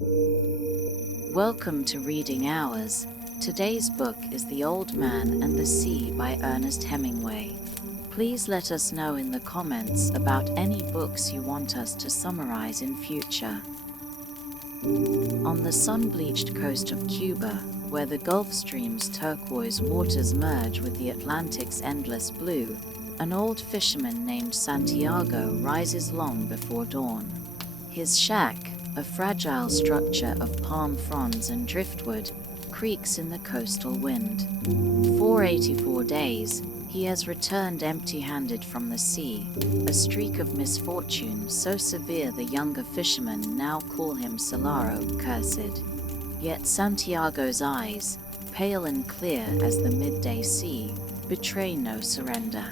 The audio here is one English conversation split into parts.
Welcome to Reading Hours. Today's book is The Old Man and the Sea by Ernest Hemingway. Please let us know in the comments about any books you want us to summarize in future. On the sun-bleached coast of Cuba, where the Gulf Stream's turquoise waters merge with the Atlantic's endless blue, an old fisherman named Santiago rises long before dawn. His shack, a fragile structure of palm fronds and driftwood, creaks in the coastal wind. For 84 days, he has returned empty-handed from the sea, a streak of misfortune so severe the younger fishermen now call him Solaro, cursed. Yet Santiago's eyes, pale and clear as the midday sea, betray no surrender.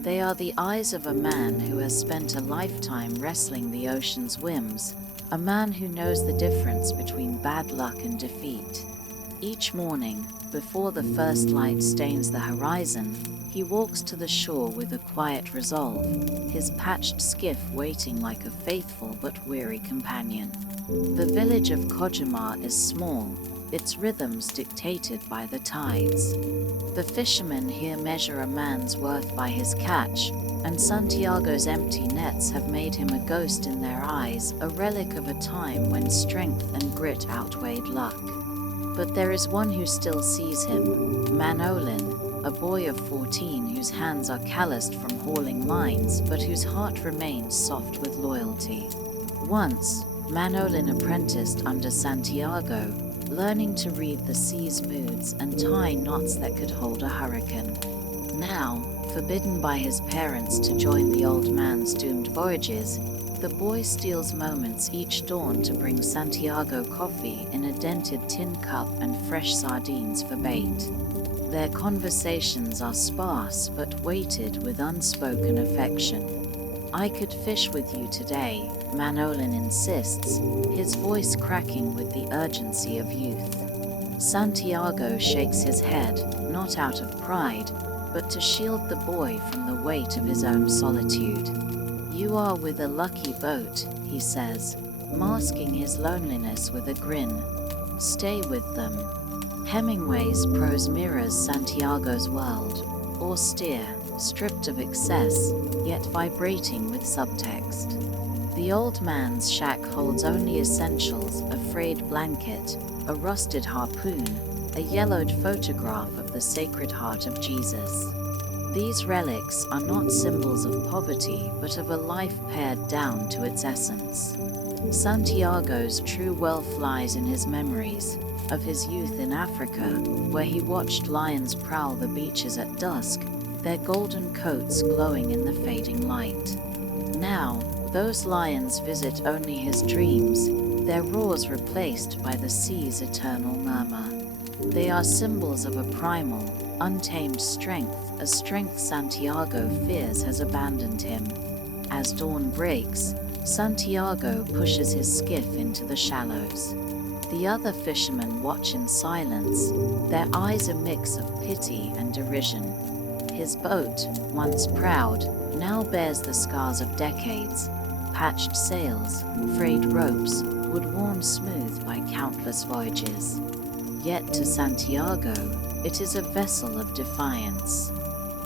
They are the eyes of a man who has spent a lifetime wrestling the ocean's whims, a man who knows the difference between bad luck and defeat. Each morning, before the first light stains the horizon, he walks to the shore with a quiet resolve, his patched skiff waiting like a faithful but weary companion. The village of Kojima is small, its rhythms dictated by the tides. The fishermen here measure a man's worth by his catch, and Santiago's empty nets have made him a ghost in their eyes, a relic of a time when strength and grit outweighed luck. But there is one who still sees him, Manolin, a boy of 14 whose hands are calloused from hauling lines but whose heart remains soft with loyalty. Once, Manolin apprenticed under Santiago, learning to read the sea's moods and tie knots that could hold a hurricane. Now, forbidden by his parents to join the old man's doomed voyages, the boy steals moments each dawn to bring Santiago coffee in a dented tin cup and fresh sardines for bait. Their conversations are sparse but weighted with unspoken affection. "I could fish with you today," Manolin insists, his voice cracking with the urgency of youth. Santiago shakes his head, not out of pride, but to shield the boy from the weight of his own solitude. "You are with a lucky boat," he says, masking his loneliness with a grin. "Stay with them." Hemingway's prose mirrors Santiago's world, austere, stripped of excess, yet vibrating with subtext. The old man's shack holds only essentials: a frayed blanket, a rusted harpoon, a yellowed photograph of the Sacred Heart of Jesus. These relics are not symbols of poverty, but of a life pared down to its essence. Santiago's true wealth lies in his memories of his youth in Africa, where he watched lions prowl the beaches at dusk, their golden coats glowing in the fading light. Now, those lions visit only his dreams, their roars replaced by the sea's eternal murmur. They are symbols of a primal, untamed strength, a strength Santiago fears has abandoned him. As dawn breaks, Santiago pushes his skiff into the shallows. The other fishermen watch in silence, their eyes a mix of pity and derision. His boat, once proud, now bears the scars of decades: patched sails, frayed ropes, wood worn smooth by countless voyages. Yet to Santiago, it is a vessel of defiance.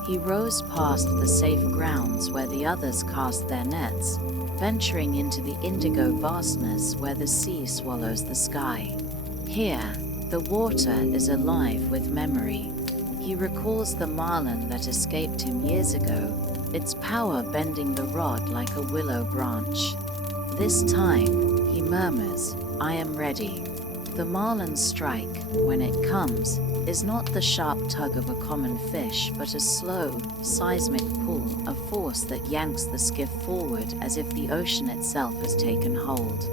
He rows past the safe grounds where the others cast their nets, venturing into the indigo vastness where the sea swallows the sky. Here, the water is alive with memory. He recalls the marlin that escaped him years ago, its power bending the rod like a willow branch. "This time," he murmurs, "I am ready." The marlin's strike, when it comes, is not the sharp tug of a common fish, but a slow, seismic pull, a force that yanks the skiff forward as if the ocean itself has taken hold.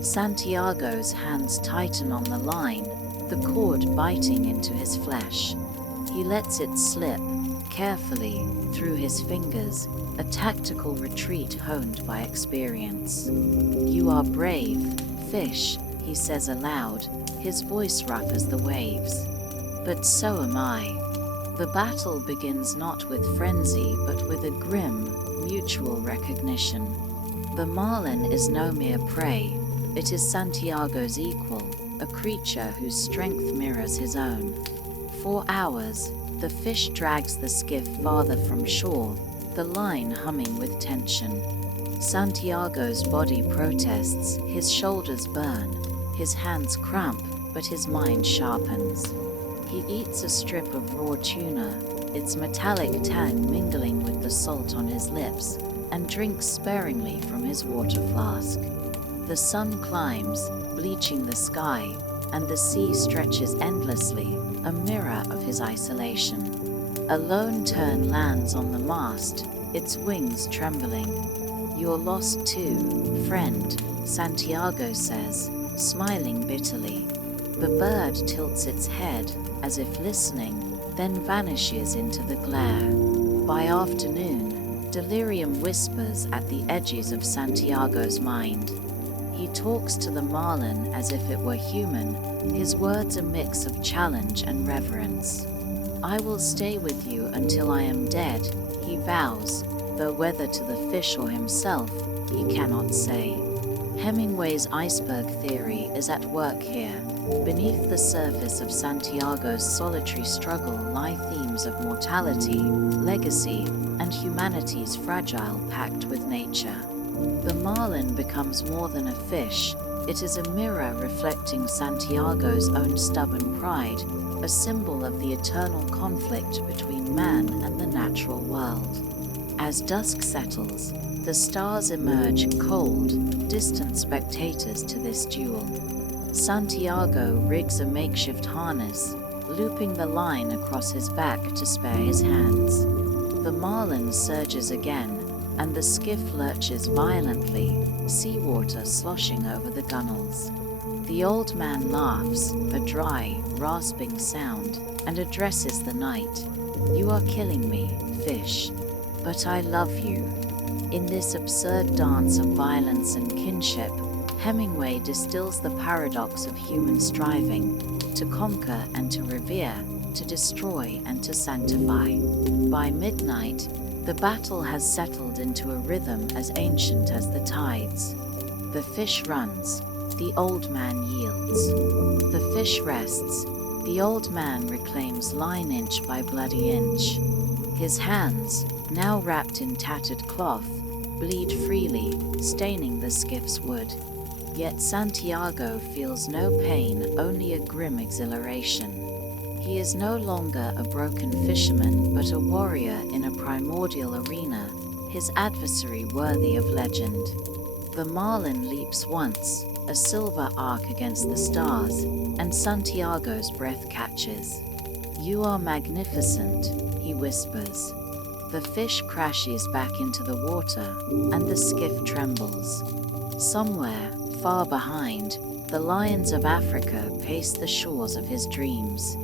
Santiago's hands tighten on the line, the cord biting into his flesh. He lets it slip, carefully, through his fingers, a tactical retreat honed by experience. "You are brave, fish," he says aloud, his voice rough as the waves. "But so am I." The battle begins not with frenzy, but with a grim, mutual recognition. The marlin is no mere prey, It is Santiago's equal, a creature whose strength mirrors his own. For hours, the fish drags the skiff farther from shore, the line humming with tension. Santiago's body protests, his shoulders burn, his hands cramp, but his mind sharpens. He eats a strip of raw tuna, its metallic tang mingling with the salt on his lips, and drinks sparingly from his water flask. The sun climbs, bleaching the sky, and the sea stretches endlessly, a mirror of his isolation. A lone tern lands on the mast, its wings trembling. "You're lost too, friend," Santiago says, smiling bitterly. The bird tilts its head, as if listening, then vanishes into the glare. By afternoon, delirium whispers at the edges of Santiago's mind. He talks to the marlin as if it were human, his words a mix of challenge and reverence. "I will stay with you until I am dead," he vows, though whether to the fish or himself, he cannot say. Hemingway's iceberg theory is at work here. Beneath the surface of Santiago's solitary struggle lie themes of mortality, legacy, and humanity's fragile pact with nature. The marlin becomes more than a fish. It is a mirror reflecting Santiago's own stubborn pride, a symbol of the eternal conflict between man and the natural world. As dusk settles, the stars emerge cold, distant spectators to this duel. Santiago rigs a makeshift harness, looping the line across his back to spare his hands. The marlin surges again, and the skiff lurches violently, seawater sloshing over the gunwales. The old man laughs, a dry, rasping sound, and addresses the night. "You are killing me, fish, but I love you." In this absurd dance of violence and kinship, Hemingway distills the paradox of human striving, to conquer and to revere, to destroy and to sanctify. By midnight, the battle has settled into a rhythm as ancient as the tides. The fish runs, the old man yields. The fish rests, the old man reclaims line inch by bloody inch. His hands, now wrapped in tattered cloth, bleed freely, staining the skiff's wood. Yet Santiago feels no pain, only a grim exhilaration. He is no longer a broken fisherman, but a warrior in a primordial arena, his adversary worthy of legend. The marlin leaps once, a silver arc against the stars, and Santiago's breath catches. "You are magnificent," he whispers. The fish crashes back into the water, and the skiff trembles. Somewhere, far behind, the lions of Africa pace the shores of his dreams.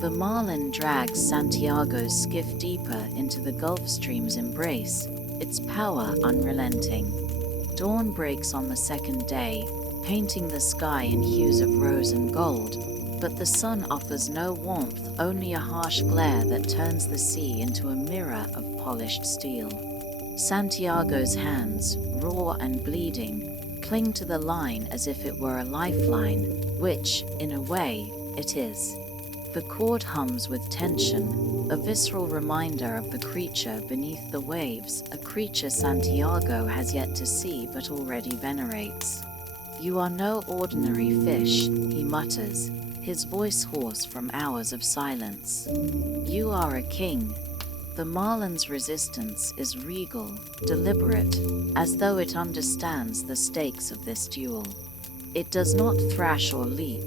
The marlin drags Santiago's skiff deeper into the Gulf Stream's embrace, its power unrelenting. Dawn breaks on the second day, painting the sky in hues of rose and gold, but the sun offers no warmth, only a harsh glare that turns the sea into a mirror of polished steel. Santiago's hands, raw and bleeding, cling to the line as if it were a lifeline, which, in a way, it is. The cord hums with tension, a visceral reminder of the creature beneath the waves, a creature Santiago has yet to see but already venerates. "You are no ordinary fish," he mutters, his voice hoarse from hours of silence. "You are a king." The marlin's resistance is regal, deliberate, as though it understands the stakes of this duel. It does not thrash or leap.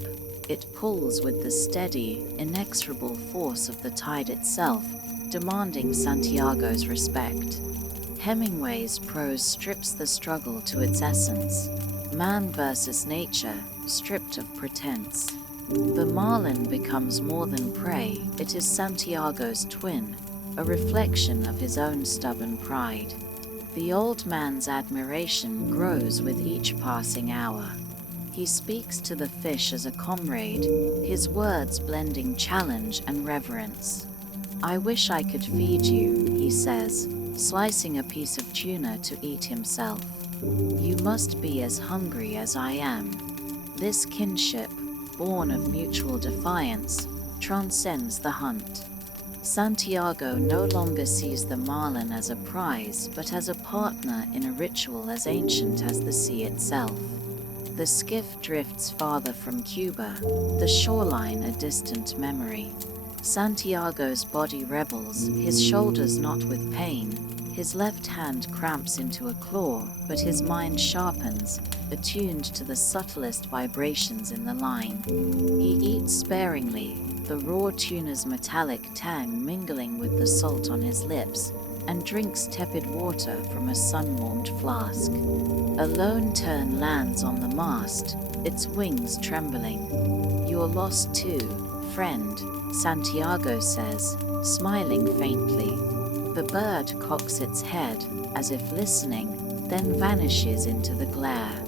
It pulls with the steady, inexorable force of the tide itself, demanding Santiago's respect. Hemingway's prose strips the struggle to its essence. Man versus nature, stripped of pretense. The marlin becomes more than prey. It is Santiago's twin, a reflection of his own stubborn pride. The old man's admiration grows with each passing hour. He speaks to the fish as a comrade, his words blending challenge and reverence. "I wish I could feed you," he says, slicing a piece of tuna to eat himself. You must be as hungry as I am. This kinship, born of mutual defiance, transcends the hunt. Santiago no longer sees the marlin as a prize, but as a partner in a ritual as ancient as the sea itself. The skiff drifts farther from Cuba, the shoreline a distant memory. Santiago's body rebels, his shoulders not with pain. His left hand cramps into a claw, but his mind sharpens, attuned to the subtlest vibrations in the line. He eats sparingly, the raw tuna's metallic tang mingling with the salt on his lips, and drinks tepid water from a sun-warmed flask. A lone tern lands on the mast, its wings trembling. "You're lost too, friend," Santiago says, smiling faintly. The bird cocks its head, as if listening, then vanishes into the glare.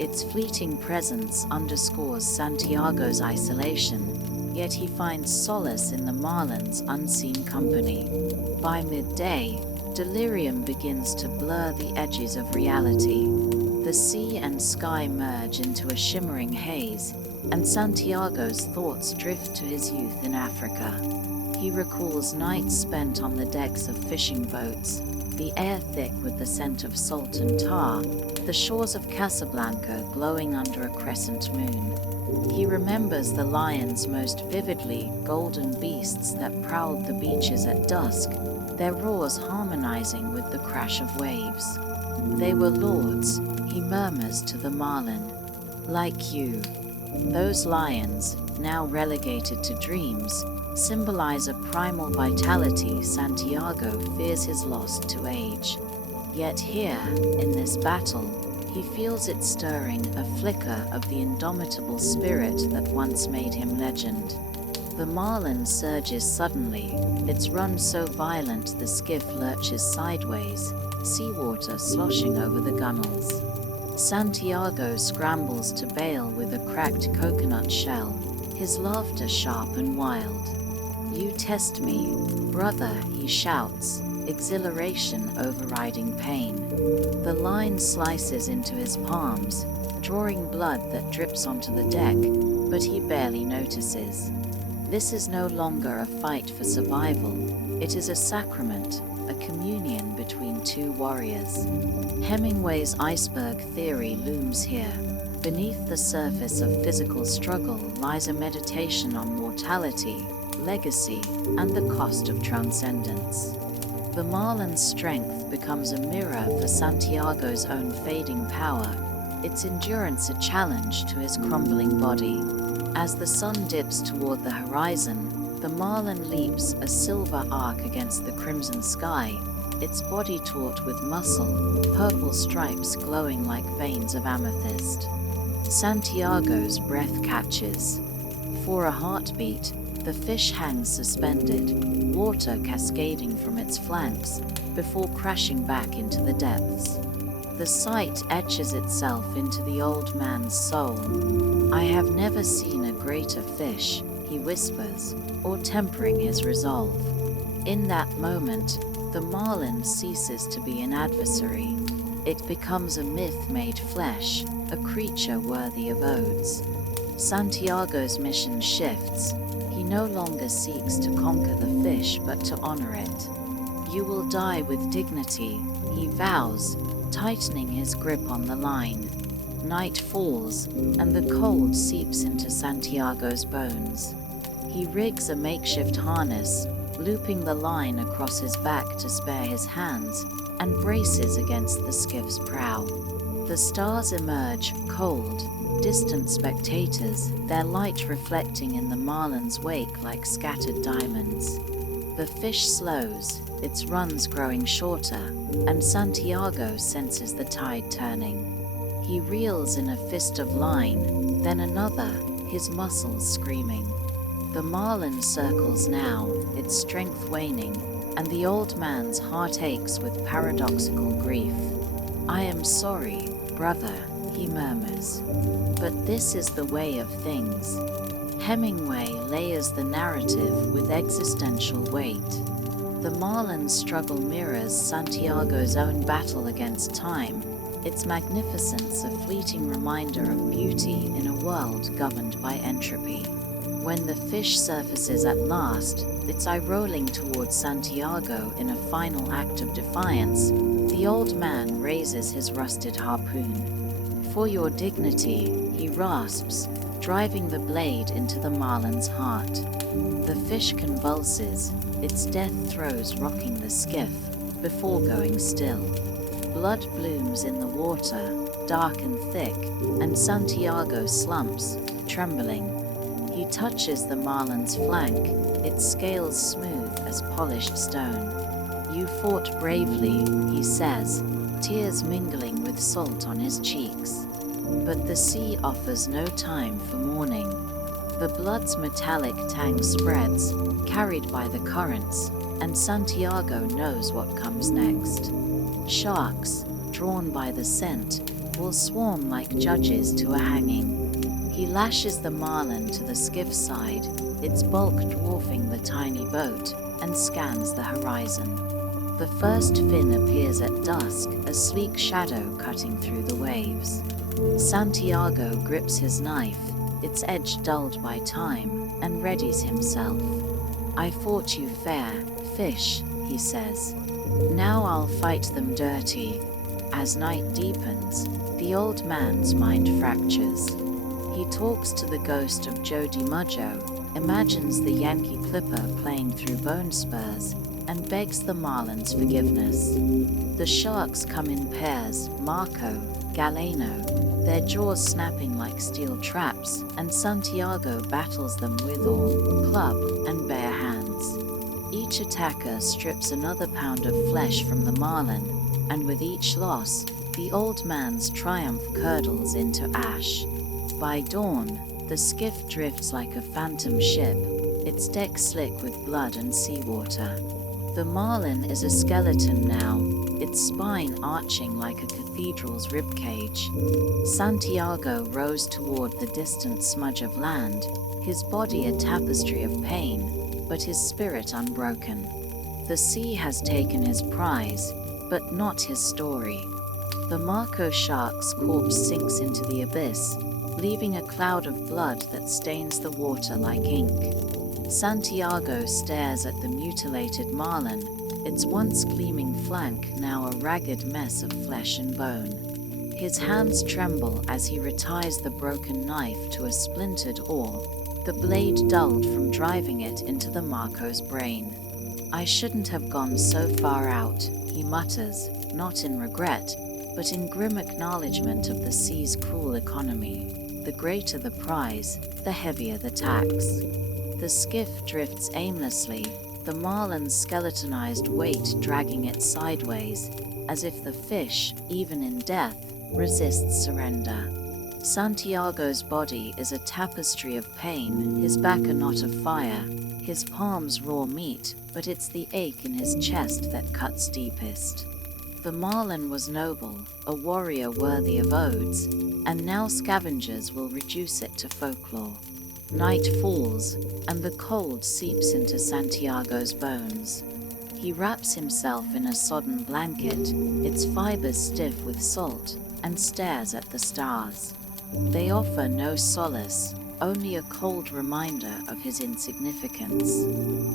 Its fleeting presence underscores Santiago's isolation, yet he finds solace in the marlin's unseen company. By midday, delirium begins to blur the edges of reality. The sea and sky merge into a shimmering haze, and Santiago's thoughts drift to his youth in Africa. He recalls nights spent on the decks of fishing boats, the air thick with the scent of salt and tar, the shores of Casablanca glowing under a crescent moon. He remembers the lions most vividly, golden beasts that prowled the beaches at dusk, their roars harmonizing with the crash of waves. "They were lords," he murmurs to the marlin. "Like you." Those lions, now relegated to dreams, symbolize a primal vitality Santiago fears is lost to age. Yet here, in this battle, he feels it stirring a flicker of the indomitable spirit that once made him legend. The marlin surges suddenly, its run so violent the skiff lurches sideways, seawater sloshing over the gunwales. Santiago scrambles to bail with a cracked coconut shell, his laughter sharp and wild. "You test me, brother," he shouts, exhilaration overriding pain. The line slices into his palms, drawing blood that drips onto the deck, but he barely notices. This is no longer a fight for survival. It is a sacrament, a communion between two warriors. Hemingway's iceberg theory looms here. Beneath the surface of physical struggle lies a meditation on mortality, legacy, and the cost of transcendence. The marlin's strength becomes a mirror for Santiago's own fading power, its endurance a challenge to his crumbling body. As the sun dips toward the horizon, the marlin leaps a silver arc against the crimson sky, its body taut with muscle, purple stripes glowing like veins of amethyst. Santiago's breath catches. For a heartbeat, the fish hangs suspended, water cascading from its flanks, before crashing back into the depths. The sight etches itself into the old man's soul. "I have never seen a greater fish," he whispers, or tempering his resolve. In that moment, the marlin ceases to be an adversary. It becomes a myth made flesh, a creature worthy of odes. Santiago's mission shifts. He no longer seeks to conquer the fish, but to honor it. "You will die with dignity," he vows, tightening his grip on the line. Night falls, and the cold seeps into Santiago's bones. He rigs a makeshift harness, looping the line across his back to spare his hands, and braces against the skiff's prow. The stars emerge, cold, distant spectators, their light reflecting in the marlin's wake like scattered diamonds. The fish slows, its runs growing shorter, and Santiago senses the tide turning. He reels in a fist of line, then another, his muscles screaming. The marlin circles now, its strength waning, and the old man's heart aches with paradoxical grief. "I am sorry, brother," he murmurs. But this is the way of things. Hemingway layers the narrative with existential weight. The marlin's struggle mirrors Santiago's own battle against time, its magnificence a fleeting reminder of beauty in a world governed by entropy. When the fish surfaces at last, its eye rolling towards Santiago in a final act of defiance, the old man raises his rusted harpoon. "For your dignity," he rasps, driving the blade into the marlin's heart. The fish convulses, its death throes rocking the skiff, before going still. Blood blooms in the water, dark and thick, and Santiago slumps, trembling. He touches the marlin's flank, its scales smooth as polished stone. "You fought bravely," he says, tears mingling with salt on his cheeks. But the sea offers no time for mourning. The blood's metallic tang spreads, carried by the currents, and Santiago knows what comes next. Sharks, drawn by the scent, will swarm like judges to a hanging. He lashes the marlin to the skiff's side, its bulk dwarfing the tiny boat, and scans the horizon. The first fin appears at dusk, a sleek shadow cutting through the waves. Santiago grips his knife, its edge dulled by time, and readies himself. "I fought you fair, fish," he says. "Now I'll fight them dirty." As night deepens, the old man's mind fractures. He talks to the ghost of Joe DiMaggio, imagines the Yankee clipper playing through bone spurs, and begs the marlin's forgiveness. The sharks come in pairs, Marco, Galeno, their jaws snapping like steel traps, and Santiago battles them with oar, club, and bare hands. Each attacker strips another pound of flesh from the marlin, and with each loss, the old man's triumph curdles into ash. By dawn, the skiff drifts like a phantom ship, its deck slick with blood and seawater. The marlin is a skeleton now, its spine arching like a cathedral's ribcage. Santiago rows toward the distant smudge of land, his body a tapestry of pain, but his spirit unbroken. The sea has taken his prize, but not his story. The Marco shark's corpse sinks into the abyss, leaving a cloud of blood that stains the water like ink. Santiago stares at the mutilated marlin, its once gleaming flank now a ragged mess of flesh and bone. His hands tremble as he retires the broken knife to a splintered oar, the blade dulled from driving it into the Marco's brain. "I shouldn't have gone so far out," he mutters, not in regret, but in grim acknowledgement of the sea's cruel economy. The greater the prize, the heavier the tax. The skiff drifts aimlessly, the marlin's skeletonized weight dragging it sideways, as if the fish, even in death, resists surrender. Santiago's body is a tapestry of pain, his back a knot of fire, his palms raw meat, but it's the ache in his chest that cuts deepest. The marlin was noble, a warrior worthy of odes, and now scavengers will reduce it to folklore. Night falls, and the cold seeps into Santiago's bones. He wraps himself in a sodden blanket, its fibers stiff with salt, and stares at the stars. They offer no solace, only a cold reminder of his insignificance.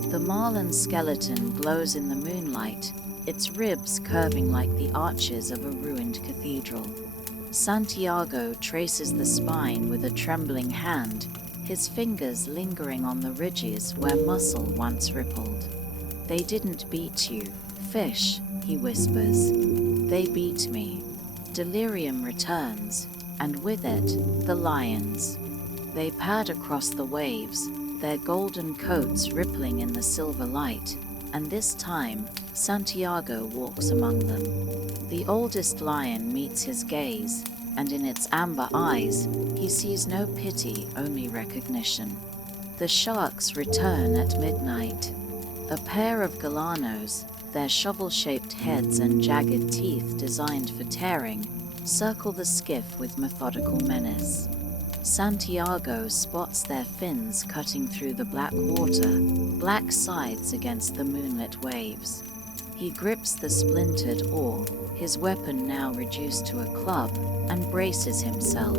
The marlin's skeleton glows in the moonlight, its ribs curving like the arches of a ruined cathedral. Santiago traces the spine with a trembling hand, his fingers lingering on the ridges where muscle once rippled. "They didn't beat you, fish," he whispers. "They beat me." Delirium returns, and with it, the lions. They pad across the waves, their golden coats rippling in the silver light, and this time, Santiago walks among them. The oldest lion meets his gaze, and in its amber eyes, he sees no pity, only recognition. The sharks return at midnight. A pair of galanos, their shovel-shaped heads and jagged teeth designed for tearing, circle the skiff with methodical menace. Santiago spots their fins cutting through the black water, black sides against the moonlit waves. He grips the splintered oar, his weapon now reduced to a club, and braces himself.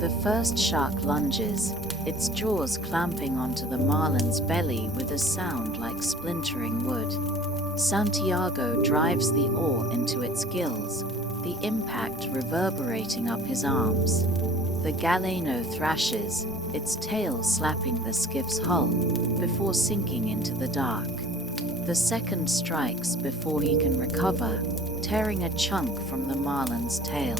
The first shark lunges, its jaws clamping onto the marlin's belly with a sound like splintering wood. Santiago drives the oar into its gills, the impact reverberating up his arms. The Galeno thrashes, its tail slapping the skiff's hull, before sinking into the dark. The second strikes before he can recover, tearing a chunk from the marlin's tail.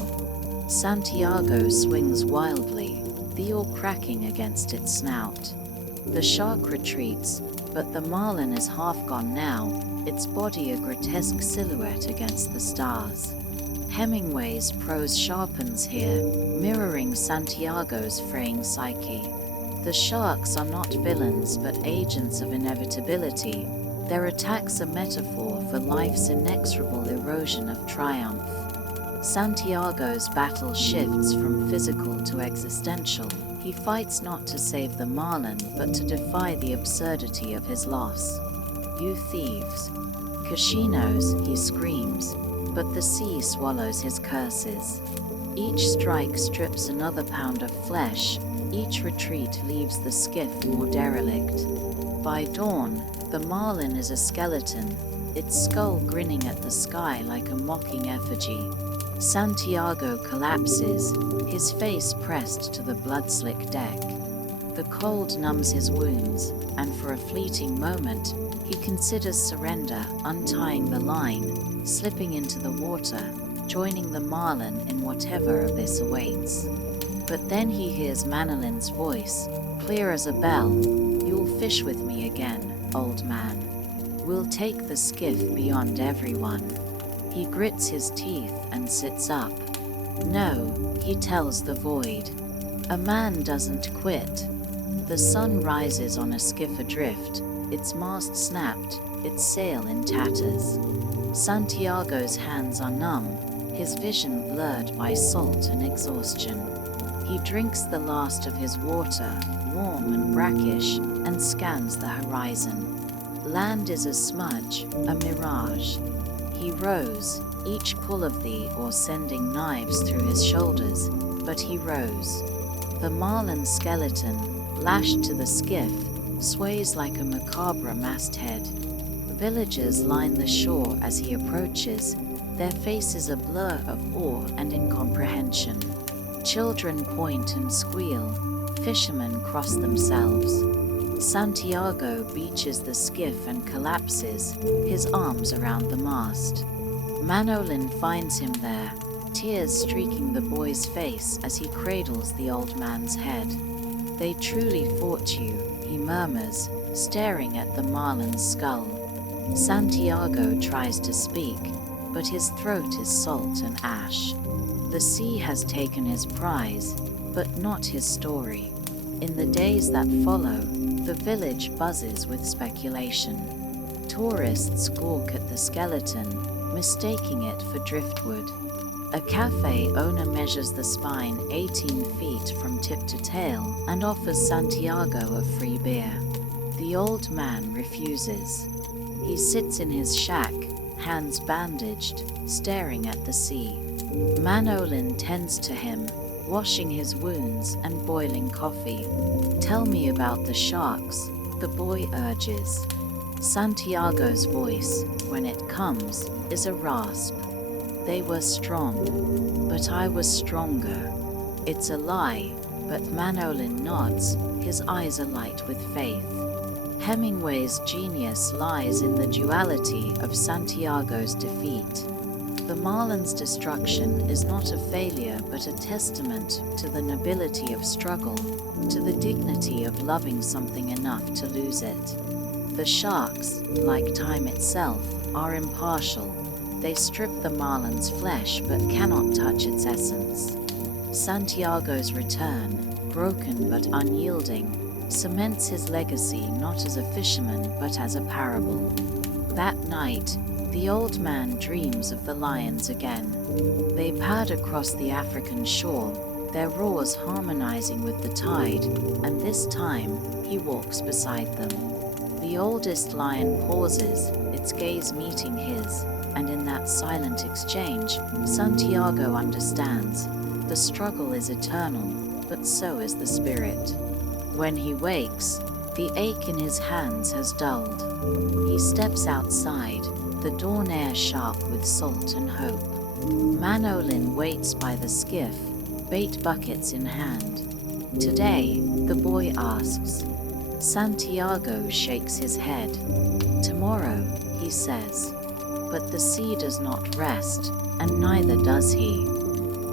Santiago swings wildly, the oar cracking against its snout. The shark retreats, but the marlin is half gone now, its body a grotesque silhouette against the stars. Hemingway's prose sharpens here, mirroring Santiago's fraying psyche. The sharks are not villains but agents of inevitability. Their attacks a metaphor for life's inexorable erosion of triumph. Santiago's battle shifts from physical to existential. He fights not to save the marlin, but to defy the absurdity of his loss. "You thieves! Casinos," he screams, but the sea swallows his curses. Each strike strips another pound of flesh, each retreat leaves the skiff more derelict. By dawn, the marlin is a skeleton, its skull grinning at the sky like a mocking effigy. Santiago collapses, his face pressed to the blood-slick deck. The cold numbs his wounds, and for a fleeting moment, he considers surrender, untying the line, slipping into the water, joining the marlin in whatever abyss awaits. But then he hears Manolin's voice, clear as a bell. "You'll fish with me again, old man. We'll take the skiff beyond everyone." He grits his teeth and sits up. "No," he tells the void. "A man doesn't quit." The sun rises on a skiff adrift, its mast snapped, its sail in tatters. Santiago's hands are numb, his vision blurred by salt and exhaustion. He drinks the last of his water, warm and brackish, and scans the horizon. Land is a smudge, a mirage. He rose, each pull of the oar sending knives through his shoulders, but he rose. The marlin skeleton, lashed to the skiff, sways like a macabre masthead. Villagers line the shore as he approaches, their faces a blur of awe and incomprehension. Children point and squeal, fishermen cross themselves. Santiago beaches the skiff and collapses, his arms around the mast. Manolin finds him there, tears streaking the boy's face as he cradles the old man's head. "They truly fought you," he murmurs, staring at the marlin's skull. Santiago tries to speak, but his throat is salt and ash. The sea has taken his prize, but not his story. In the days that follow, the village buzzes with speculation. Tourists gawk at the skeleton, mistaking it for driftwood. A cafe owner measures the spine 18 feet from tip to tail and offers Santiago a free beer. The old man refuses. He sits in his shack, hands bandaged, staring at the sea. Manolin tends to him, washing his wounds and boiling coffee. "Tell me about the sharks," the boy urges. Santiago's voice, when it comes, is a rasp. "They were strong, but I was stronger." It's a lie, but Manolin nods, his eyes alight with faith. Hemingway's genius lies in the duality of Santiago's defeat. The marlin's destruction is not a failure but a testament to the nobility of struggle, to the dignity of loving something enough to lose it. The sharks, like time itself, are impartial. They strip the marlin's flesh but cannot touch its essence. Santiago's return, broken but unyielding, cements his legacy not as a fisherman but as a parable. That night, the old man dreams of the lions again. They pad across the African shore, their roars harmonizing with the tide, and this time he walks beside them. The oldest lion pauses, its gaze meeting his, and in that silent exchange, Santiago understands. The struggle is eternal, but so is the spirit. When he wakes, the ache in his hands has dulled. He steps outside, the dawn air sharp with salt and hope. Manolin waits by the skiff, bait buckets in hand. Today, the boy asks. Santiago shakes his head. Tomorrow, he says. But the sea does not rest, and neither does he.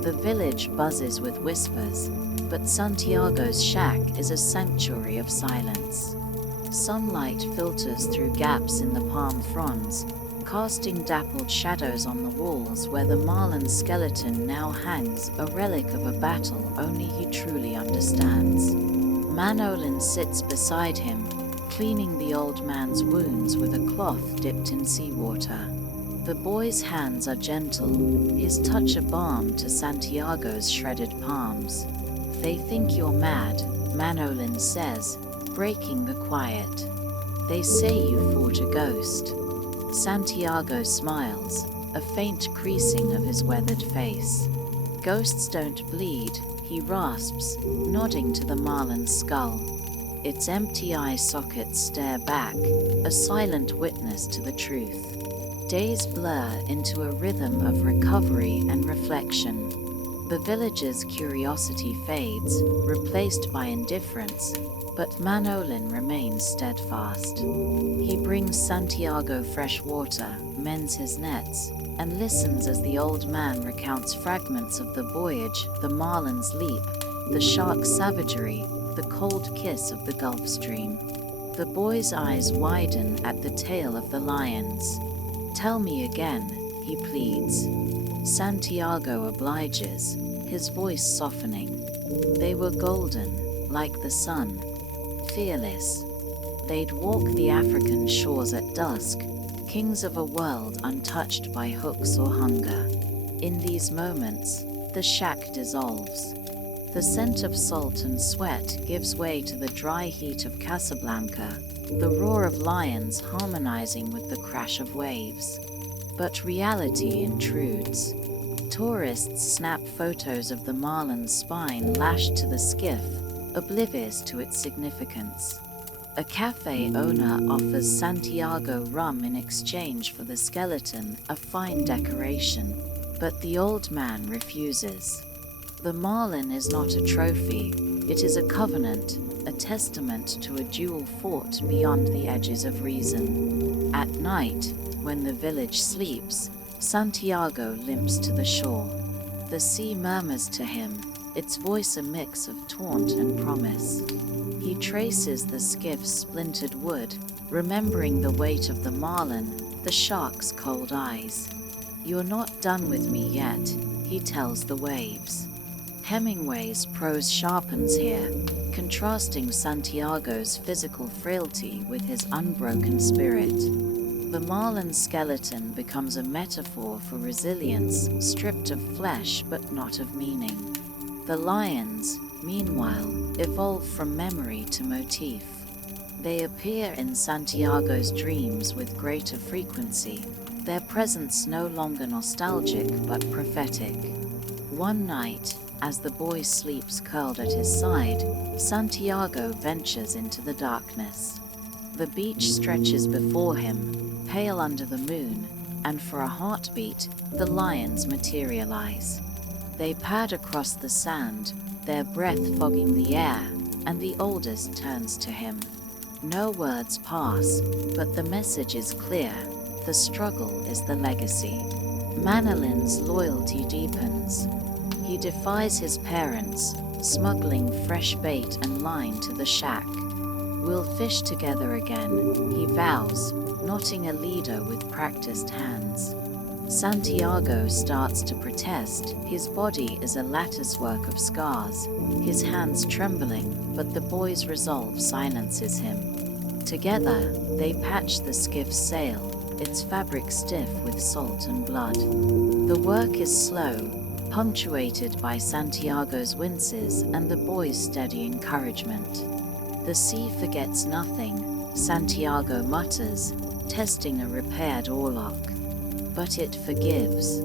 The village buzzes with whispers, but Santiago's shack is a sanctuary of silence. Sunlight filters through gaps in the palm fronds, casting dappled shadows on the walls where the marlin skeleton now hangs, a relic of a battle only he truly understands. Manolin sits beside him, cleaning the old man's wounds with a cloth dipped in seawater. The boy's hands are gentle, his touch a balm to Santiago's shredded palms. They think you're mad, Manolin says, breaking the quiet. They say you fought a ghost. Santiago smiles, a faint creasing of his weathered face. Ghosts don't bleed, he rasps, nodding to the marlin's skull. Its empty eye sockets stare back, a silent witness to the truth. Days blur into a rhythm of recovery and reflection. The village's curiosity fades, replaced by indifference, but Manolin remains steadfast. He brings Santiago fresh water, mends his nets, and listens as the old man recounts fragments of the voyage, the marlin's leap, the shark's savagery, the cold kiss of the Gulf Stream. The boy's eyes widen at the tale of the lions. Tell me again, he pleads. Santiago obliges, his voice softening. They were golden, like the sun, fearless. They'd walk the African shores at dusk, kings of a world untouched by hooks or hunger. In these moments, the shack dissolves. The scent of salt and sweat gives way to the dry heat of Casablanca, the roar of lions harmonizing with the crash of waves. But reality intrudes. Tourists snap photos of the marlin's spine lashed to the skiff, oblivious to its significance. A cafe owner offers Santiago rum in exchange for the skeleton, a fine decoration, but the old man refuses. The marlin is not a trophy, it is a covenant, a testament to a duel fought beyond the edges of reason. At night, when the village sleeps, Santiago limps to the shore. The sea murmurs to him, its voice a mix of taunt and promise. He traces the skiff's splintered wood, remembering the weight of the marlin, the shark's cold eyes. You're not done with me yet, he tells the waves. Hemingway's prose sharpens here, contrasting Santiago's physical frailty with his unbroken spirit. The marlin's skeleton becomes a metaphor for resilience, stripped of flesh but not of meaning. The lions, meanwhile, evolve from memory to motif. They appear in Santiago's dreams with greater frequency, their presence no longer nostalgic but prophetic. One night, as the boy sleeps curled at his side, Santiago ventures into the darkness. The beach stretches before him, pale under the moon, and for a heartbeat, the lions materialize. They pad across the sand, their breath fogging the air, and the oldest turns to him. No words pass, but the message is clear. The struggle is the legacy. Manolin's loyalty deepens. He defies his parents, smuggling fresh bait and line to the shack. We'll fish together again, he vows, knotting a leader with practiced hands. Santiago starts to protest. His body is a latticework of scars, his hands trembling, but the boy's resolve silences him. Together, they patch the skiff's sail, its fabric stiff with salt and blood. The work is slow, punctuated by Santiago's winces and the boy's steady encouragement. The sea forgets nothing, Santiago mutters, testing a repaired oarlock. But it forgives.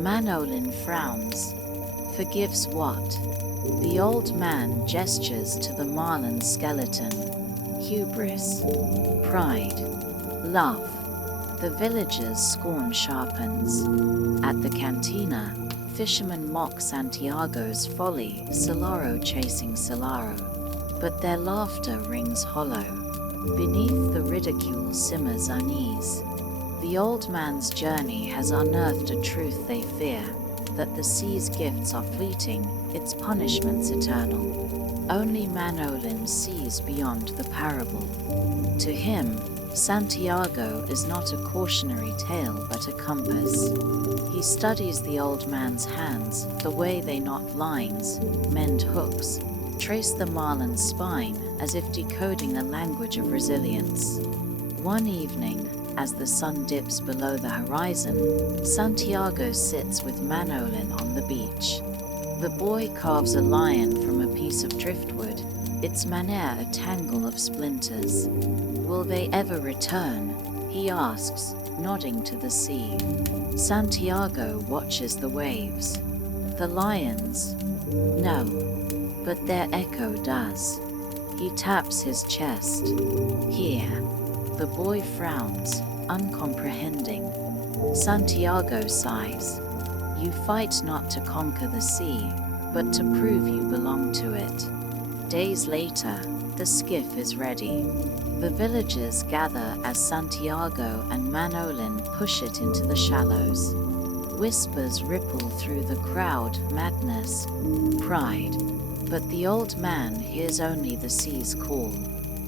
Manolin frowns. Forgives what? The old man gestures to the marlin skeleton. Hubris. Pride. Love. The villagers' scorn sharpens. At the cantina, fishermen mock Santiago's folly, Solaro chasing Solaro. But their laughter rings hollow. Beneath the ridicule simmers unease. The old man's journey has unearthed a truth they fear, that the sea's gifts are fleeting, its punishments eternal. Only Manolin sees beyond the parable. To him, Santiago is not a cautionary tale but a compass. He studies the old man's hands, the way they knot lines, mend hooks, trace the marlin's spine as if decoding a language of resilience. One evening, as the sun dips below the horizon, Santiago sits with Manolin on the beach. The boy carves a lion from a piece of driftwood, its manner a tangle of splinters. Will they ever return? He asks, nodding to the sea. Santiago watches the waves. The lions? No, but their echo does. He taps his chest. Here. The boy frowns, uncomprehending. Santiago sighs. You fight not to conquer the sea, but to prove you belong to it. Days later, the skiff is ready. The villagers gather as Santiago and Manolin push it into the shallows. Whispers ripple through the crowd, madness, pride. But the old man hears only the sea's call.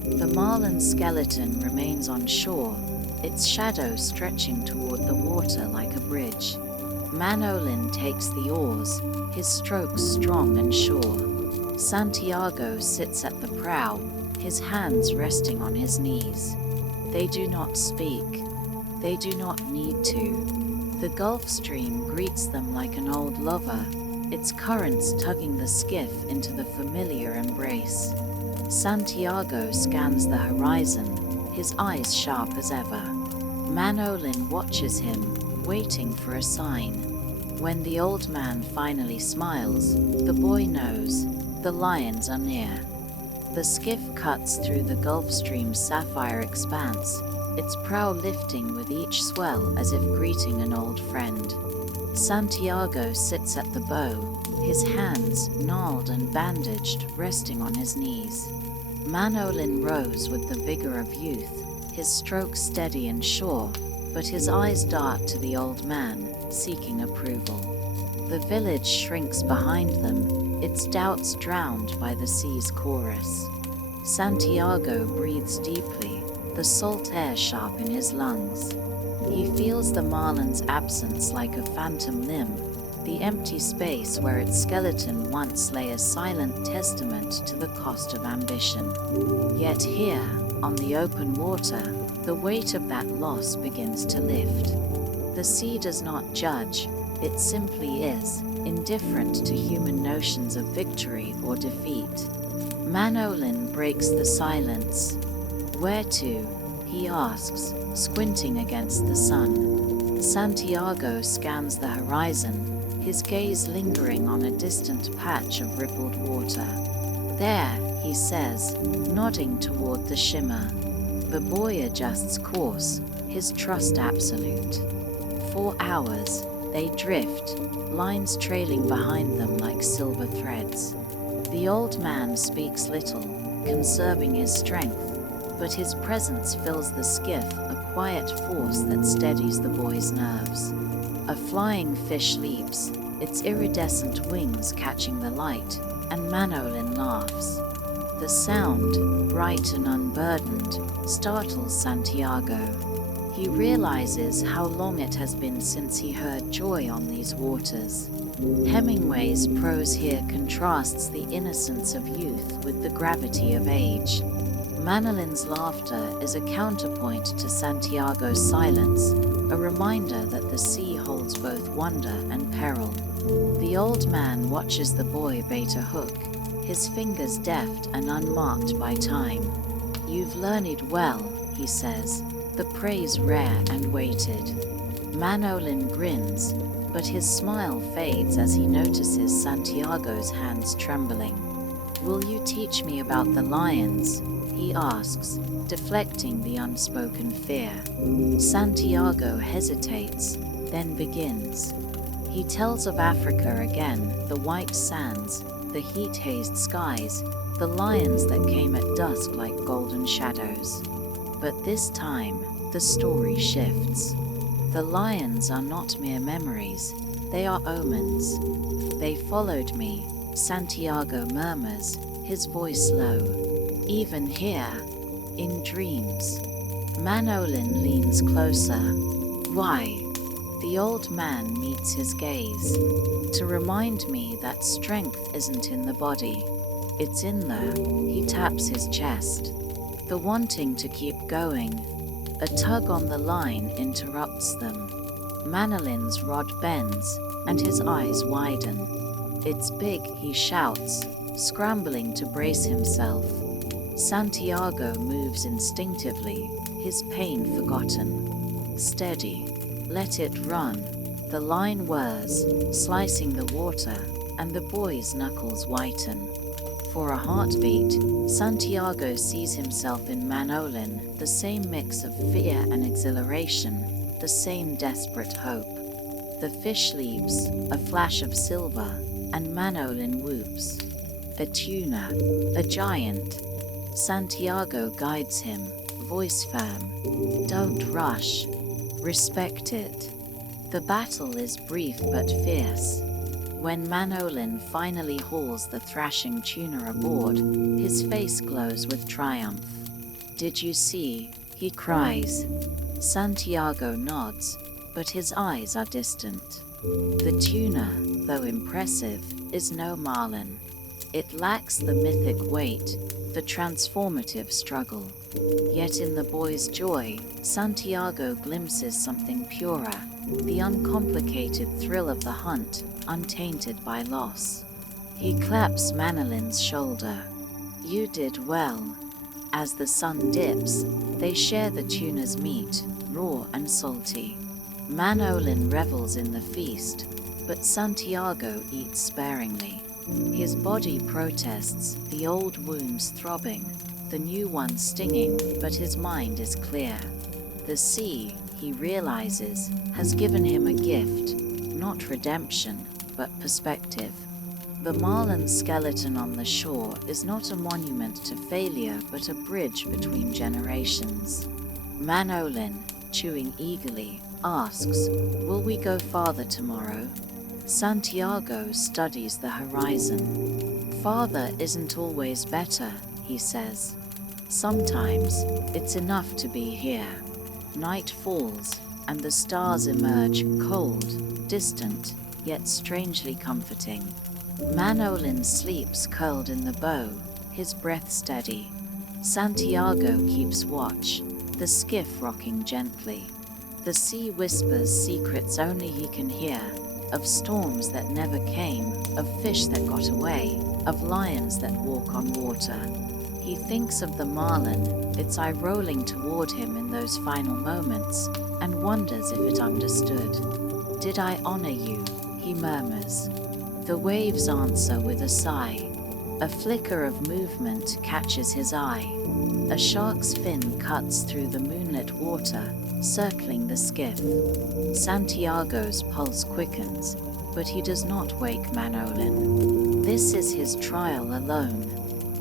The marlin skeleton remains on shore, its shadow stretching toward the water like a bridge. Manolin takes the oars, his strokes strong and sure. Santiago sits at the prow, his hands resting on his knees. They do not speak. They do not need to. The Gulf Stream greets them like an old lover, its currents tugging the skiff into the familiar embrace. Santiago scans the horizon, his eyes sharp as ever. Manolin watches him, waiting for a sign. When the old man finally smiles, the boy knows the lions are near. The skiff cuts through the Gulf Stream's sapphire expanse, its prow lifting with each swell as if greeting an old friend. Santiago sits at the bow, his hands, gnarled and bandaged, resting on his knees. Manolin rows with the vigor of youth, his stroke steady and sure, but his eyes dart to the old man, seeking approval. The village shrinks behind them, its doubts drowned by the sea's chorus. Santiago breathes deeply, the salt air sharp in his lungs. He feels the marlin's absence like a phantom limb, the empty space where its skeleton once lay a silent testament to the cost of ambition. Yet here, on the open water, the weight of that loss begins to lift. The sea does not judge, it simply is, indifferent to human notions of victory or defeat. Manolin breaks the silence. Where to? He asks, squinting against the sun. Santiago scans the horizon, his gaze lingering on a distant patch of rippled water. There, he says, nodding toward the shimmer. The boy adjusts course, his trust absolute. For hours, they drift, lines trailing behind them like silver threads. The old man speaks little, conserving his strength, but his presence fills the skiff, a quiet force that steadies the boy's nerves. A flying fish leaps, its iridescent wings catching the light, and Manolin laughs. The sound, bright and unburdened, startles Santiago. He realizes how long it has been since he heard joy on these waters. Hemingway's prose here contrasts the innocence of youth with the gravity of age. Manolin's laughter is a counterpoint to Santiago's silence, a reminder that the sea holds both wonder and peril. The old man watches the boy bait a hook, his fingers deft and unmarked by time. "You've learned well," he says, the praise rare and weighted. Manolin grins, but his smile fades as he notices Santiago's hands trembling. "Will you teach me about the lions?" he asks, deflecting the unspoken fear. Santiago hesitates, then begins. He tells of Africa again, the white sands, the heat-hazed skies, the lions that came at dusk like golden shadows. But this time, the story shifts. The lions are not mere memories, they are omens. "They followed me," Santiago murmurs, his voice low. "Even here, in dreams." Manolin leans closer. "Why?" The old man meets his gaze. "To remind me that strength isn't in the body. It's in he taps his chest. "The wanting to keep going." A tug on the line interrupts them. Manolin's rod bends, and his eyes widen. "It's big," he shouts, scrambling to brace himself. Santiago moves instinctively, his pain forgotten. "Steady. Let it run." The line whirs, slicing the water, and the boy's knuckles whiten. For a heartbeat, Santiago sees himself in Manolin, the same mix of fear and exhilaration, the same desperate hope. The fish leaves, a flash of silver, and Manolin whoops. A tuna, a giant. Santiago guides him, voice firm. "Don't rush. Respect it." The battle is brief but fierce. When Manolin finally hauls the thrashing tuna aboard, his face glows with triumph. "Did you see?" he cries. Santiago nods, but his eyes are distant. The tuna, though impressive, is no marlin. It lacks the mythic weight, the transformative struggle. Yet in the boy's joy, Santiago glimpses something purer, the uncomplicated thrill of the hunt, untainted by loss. He claps Manolin's shoulder. "You did well." As the sun dips, they share the tuna's meat, raw and salty. Manolin revels in the feast, but Santiago eats sparingly. His body protests, the old wounds throbbing, the new ones stinging, but his mind is clear. The sea, he realizes, has given him a gift, not redemption, but perspective. The marlin skeleton on the shore is not a monument to failure, but a bridge between generations. Manolin, chewing eagerly, asks, "Will we go farther tomorrow?" Santiago studies the horizon. "Farther isn't always better," he says. "Sometimes it's enough to be here." Night falls, and the stars emerge, cold, distant, yet strangely comforting. Manolin sleeps curled in the bow, his breath steady. Santiago keeps watch, the skiff rocking gently. The sea whispers secrets only he can hear, of storms that never came, of fish that got away, of lions that walk on water. He thinks of the marlin, its eye rolling toward him in those final moments, and wonders if it understood. "Did I honor you?" he murmurs. The waves answer with a sigh. A flicker of movement catches his eye. A shark's fin cuts through the moonlit water, circling the skiff. Santiago's pulse quickens, but he does not wake Manolin. This is his trial alone.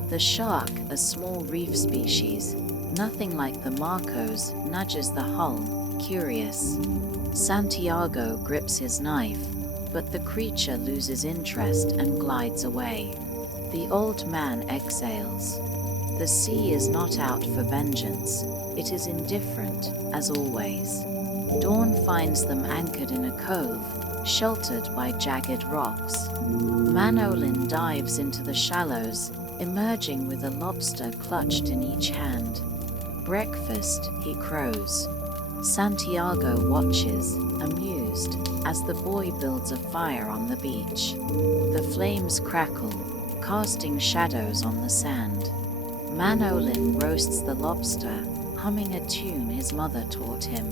The shark, a small reef species, nothing like the Marcos, nudges the hull, curious. Santiago grips his knife, but the creature loses interest and glides away. The old man exhales. The sea is not out for vengeance. It is indifferent, as always. Dawn finds them anchored in a cove, sheltered by jagged rocks. Manolin dives into the shallows, emerging with a lobster clutched in each hand. "Breakfast," he crows. Santiago watches, amused, as the boy builds a fire on the beach. The flames crackle, casting shadows on the sand. Manolin roasts the lobster, humming a tune his mother taught him.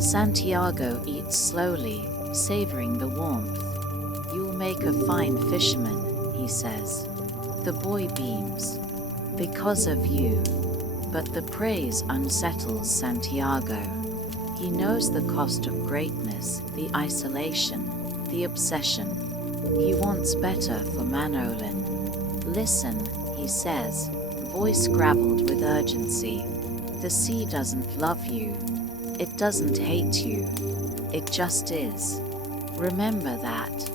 Santiago eats slowly, savoring the warmth. "You'll make a fine fisherman," he says. The boy beams. "Because of you." But the praise unsettles Santiago. He knows the cost of greatness, the isolation, the obsession. He wants better for Manolin. "Listen," he says, voice graveled with urgency. "The sea doesn't love you. It doesn't hate you. It just is. Remember that."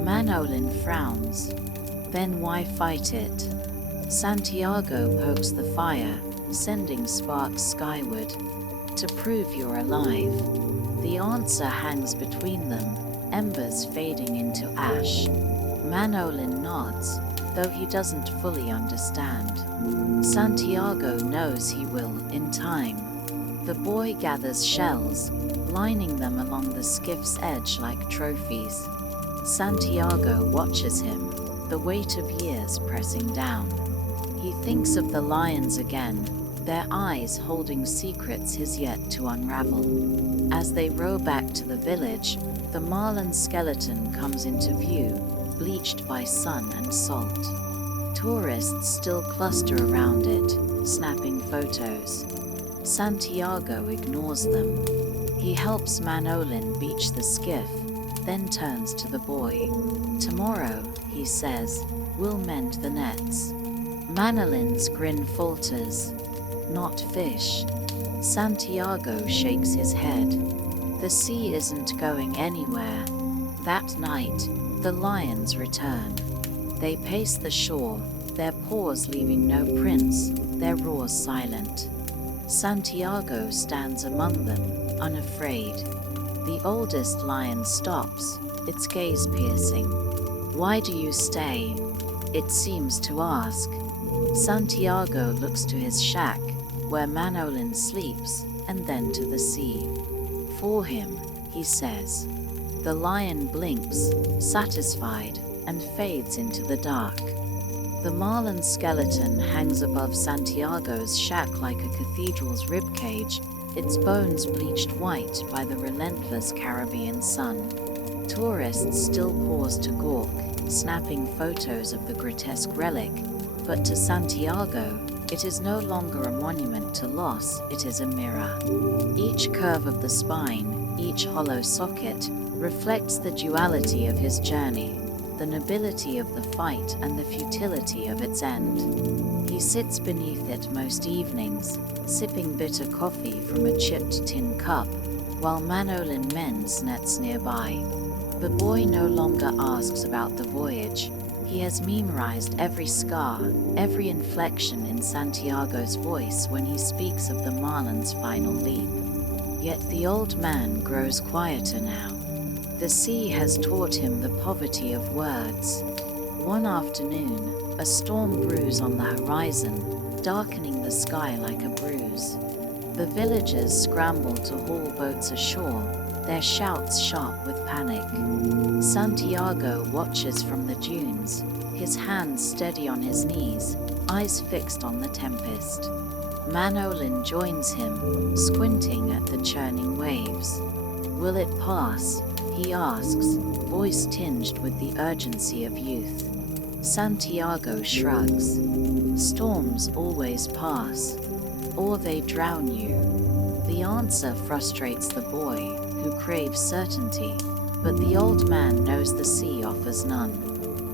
Manolin frowns. "Then why fight it?" Santiago pokes the fire, sending sparks skyward. "To prove you're alive." The answer hangs between them, embers fading into ash. Manolin nods, though he doesn't fully understand. Santiago knows he will, in time. The boy gathers shells, lining them along the skiff's edge like trophies. Santiago watches him, the weight of years pressing down. He thinks of the lions again, their eyes holding secrets he's yet to unravel. As they row back to the village, the marlin skeleton comes into view, bleached by sun and salt. Tourists still cluster around it, snapping photos. Santiago ignores them. He helps Manolin beach the skiff, then turns to the boy. "Tomorrow," he says, "we'll mend the nets." Manolin's grin falters. "Not fish." Santiago shakes his head. The sea isn't going anywhere. That night, the lions return. They pace the shore, their paws leaving no prints, their roars silent. Santiago stands among them, unafraid. The oldest lion stops, its gaze piercing. "Why do you stay?" it seems to ask. Santiago looks to his shack, where Manolin sleeps, and then to the sea. "For him," he says. The lion blinks, satisfied, and fades into the dark. The marlin skeleton hangs above Santiago's shack like a cathedral's ribcage, its bones bleached white by the relentless Caribbean sun. Tourists still pause to gawk, snapping photos of the grotesque relic, but to Santiago, it is no longer a monument to loss, it is a mirror. Each curve of the spine, each hollow socket, reflects the duality of his journey, the nobility of the fight and the futility of its end. He sits beneath it most evenings, sipping bitter coffee from a chipped tin cup, while Manolin mends nets nearby. The boy no longer asks about the voyage. He has memorized every scar, every inflection in Santiago's voice when he speaks of the marlin's final leap. Yet the old man grows quieter now. The sea has taught him the poverty of words. One afternoon, a storm brews on the horizon, darkening the sky like a bruise. The villagers scramble to haul boats ashore, their shouts sharp with panic. Santiago watches from the dunes, his hands steady on his knees, eyes fixed on the tempest. Manolin joins him, squinting at the churning waves. "Will it pass?" he asks, voice tinged with the urgency of youth. Santiago shrugs. "Storms always pass, or they drown you." The answer frustrates the boy, who craves certainty, but the old man knows the sea offers none.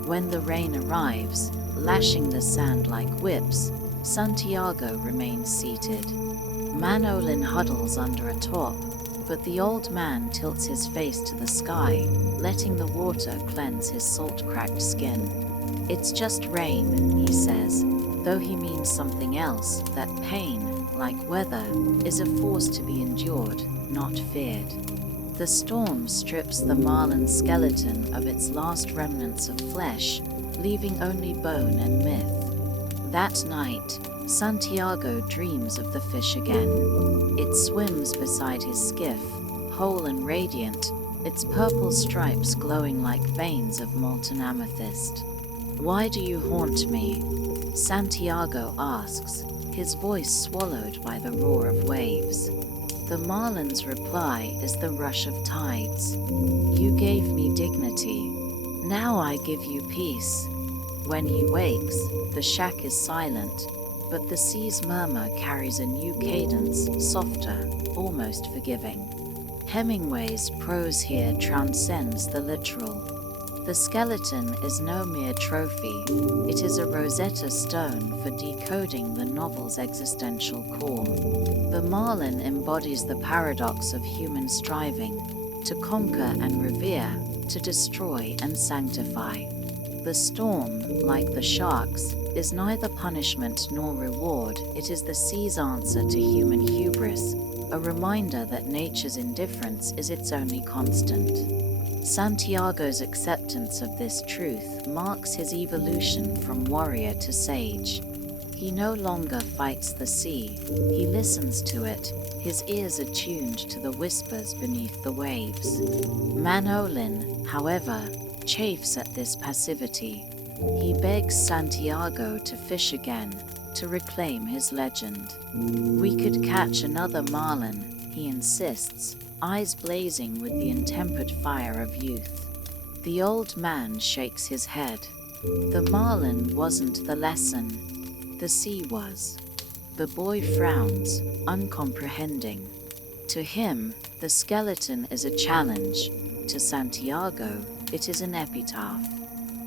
When the rain arrives, lashing the sand like whips, Santiago remains seated. Manolin huddles under a top, but the old man tilts his face to the sky, letting the water cleanse his salt-cracked skin. "It's just rain," he says, though he means something else, that pain, like weather, is a force to be endured, not feared. The storm strips the marlin skeleton of its last remnants of flesh, leaving only bone and myth. That night, Santiago dreams of the fish again. It swims beside his skiff, whole and radiant, its purple stripes glowing like veins of molten amethyst. "Why do you haunt me?" Santiago asks, his voice swallowed by the roar of waves. The marlin's reply is the rush of tides. "You gave me dignity. Now I give you peace." When he wakes, the shack is silent, but the sea's murmur carries a new cadence, softer, almost forgiving. Hemingway's prose here transcends the literal. The skeleton is no mere trophy, it is a Rosetta Stone for decoding the novel's existential core. The marlin embodies the paradox of human striving, to conquer and revere, to destroy and sanctify. The storm, like the sharks, is neither punishment nor reward, it is the sea's answer to human hubris, a reminder that nature's indifference is its only constant. Santiago's acceptance of this truth marks his evolution from warrior to sage. He no longer fights the sea, he listens to it, his ears attuned to the whispers beneath the waves. Manolin, however, chafes at this passivity. He begs Santiago to fish again, to reclaim his legend. "We could catch another marlin," he insists, eyes blazing with the intempered fire of youth. The old man shakes his head. The marlin wasn't the lesson, the sea was. The boy frowns, uncomprehending. To him, the skeleton is a challenge. To Santiago, it is an epitaph.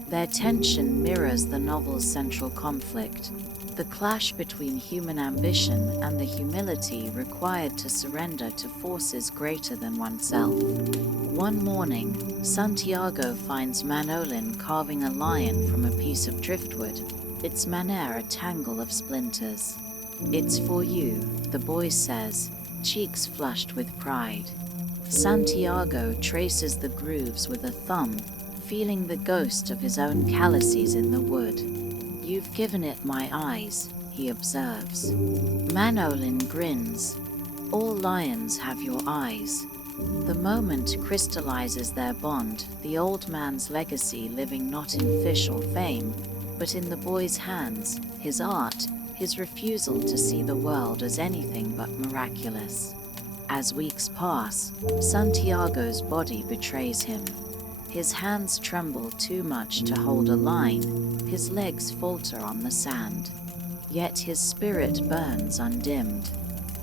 Their tension mirrors the novel's central conflict, the clash between human ambition and the humility required to surrender to forces greater than oneself. One morning, Santiago finds Manolin carving a lion from a piece of driftwood, its manner a tangle of splinters. "It's for you," the boy says, cheeks flushed with pride. Santiago traces the grooves with a thumb, feeling the ghost of his own calluses in the wood. "You've given it my eyes," he observes. Manolin grins. "All lions have your eyes." The moment crystallizes their bond, the old man's legacy living not in fish or fame, but in the boy's hands, his art, his refusal to see the world as anything but miraculous. As weeks pass, Santiago's body betrays him. His hands tremble too much to hold a line, his legs falter on the sand. Yet his spirit burns undimmed.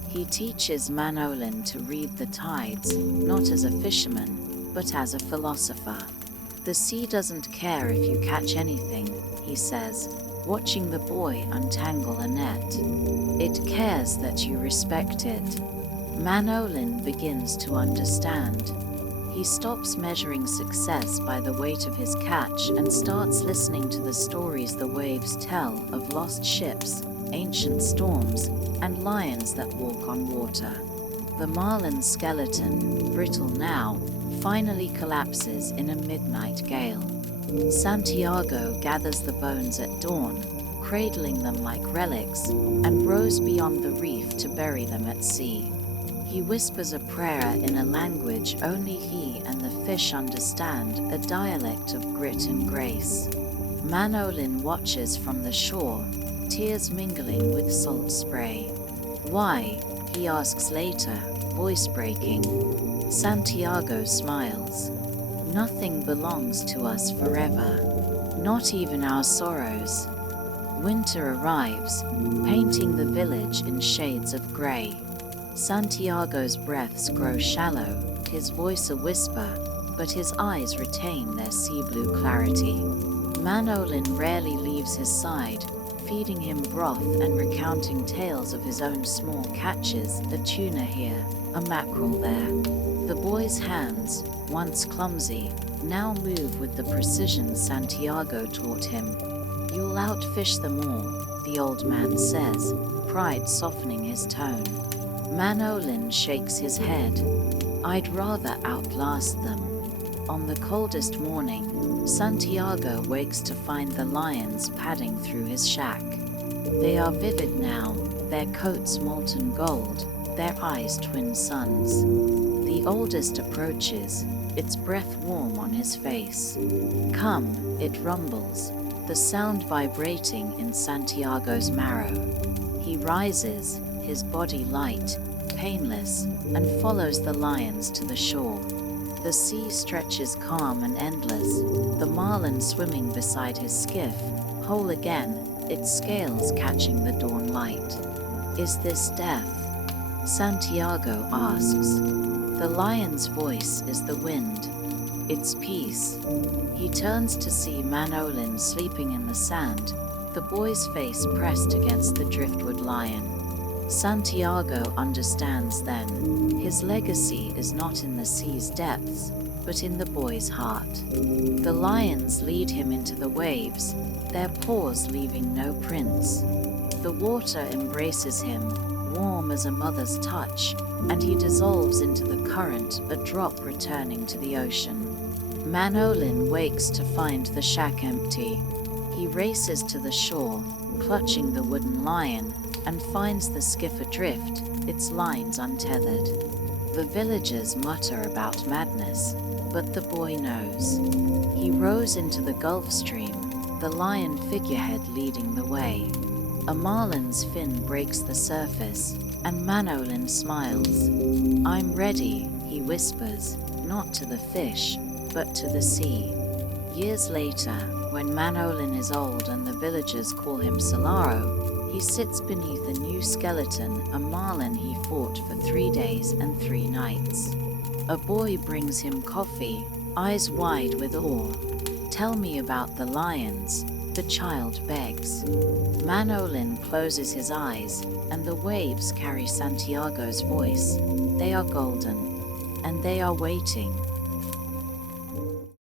He teaches Manolin to read the tides, not as a fisherman, but as a philosopher. "The sea doesn't care if you catch anything," he says, watching the boy untangle a net. "It cares that you respect it." Manolin begins to understand. He stops measuring success by the weight of his catch and starts listening to the stories the waves tell of lost ships, ancient storms, and lions that walk on water. The marlin's skeleton, brittle now, finally collapses in a midnight gale. Santiago gathers the bones at dawn, cradling them like relics, and rows beyond the reef to bury them at sea. He whispers a prayer in a language only he and the fish understand, a dialect of grit and grace. Manolin watches from the shore, tears mingling with salt spray. "Why?" he asks later, voice breaking. Santiago smiles. "Nothing belongs to us forever, not even our sorrows." Winter arrives, painting the village in shades of gray. Santiago's breaths grow shallow, his voice a whisper, but his eyes retain their sea-blue clarity. Manolin rarely leaves his side, feeding him broth and recounting tales of his own small catches, a tuna here, a mackerel there. The boy's hands, once clumsy, now move with the precision Santiago taught him. "You'll outfish them all," the old man says, pride softening his tone. Manolin shakes his head. "I'd rather outlast them." On the coldest morning, Santiago wakes to find the lions padding through his shack. They are vivid now, their coats molten gold, their eyes twin suns. The oldest approaches, its breath warm on his face. "Come," it rumbles. the sound vibrating in Santiago's marrow. He rises, his body light, painless, and follows the lions to the shore. The sea stretches calm and endless, the marlin swimming beside his skiff, whole again, its scales catching the dawn light. Is this death? Santiago asks. The lion's voice is the wind. It's peace. He turns to see Manolin sleeping in the sand, the boy's face pressed against the driftwood lion. Santiago understands then, his legacy is not in the sea's depths, but in the boy's heart. The lions lead him into the waves, their paws leaving no prints. The water embraces him, warm as a mother's touch, and he dissolves into the current, a drop returning to the ocean. Manolin wakes to find the shack empty. He races to the shore, clutching the wooden lion, and finds the skiff adrift, its lines untethered. The villagers mutter about madness, but the boy knows. He rows into the Gulf Stream, the lion figurehead leading the way. A marlin's fin breaks the surface, and Manolin smiles. I'm ready, he whispers, not to the fish, but to the sea. Years later, when Manolin is old and the villagers call him Solaro, he sits beneath a new skeleton, a marlin he fought for 3 days and 3 nights. A boy brings him coffee, eyes wide with awe. Tell me about the lions, the child begs. Manolin closes his eyes, and the waves carry Santiago's voice. They are golden, and they are waiting.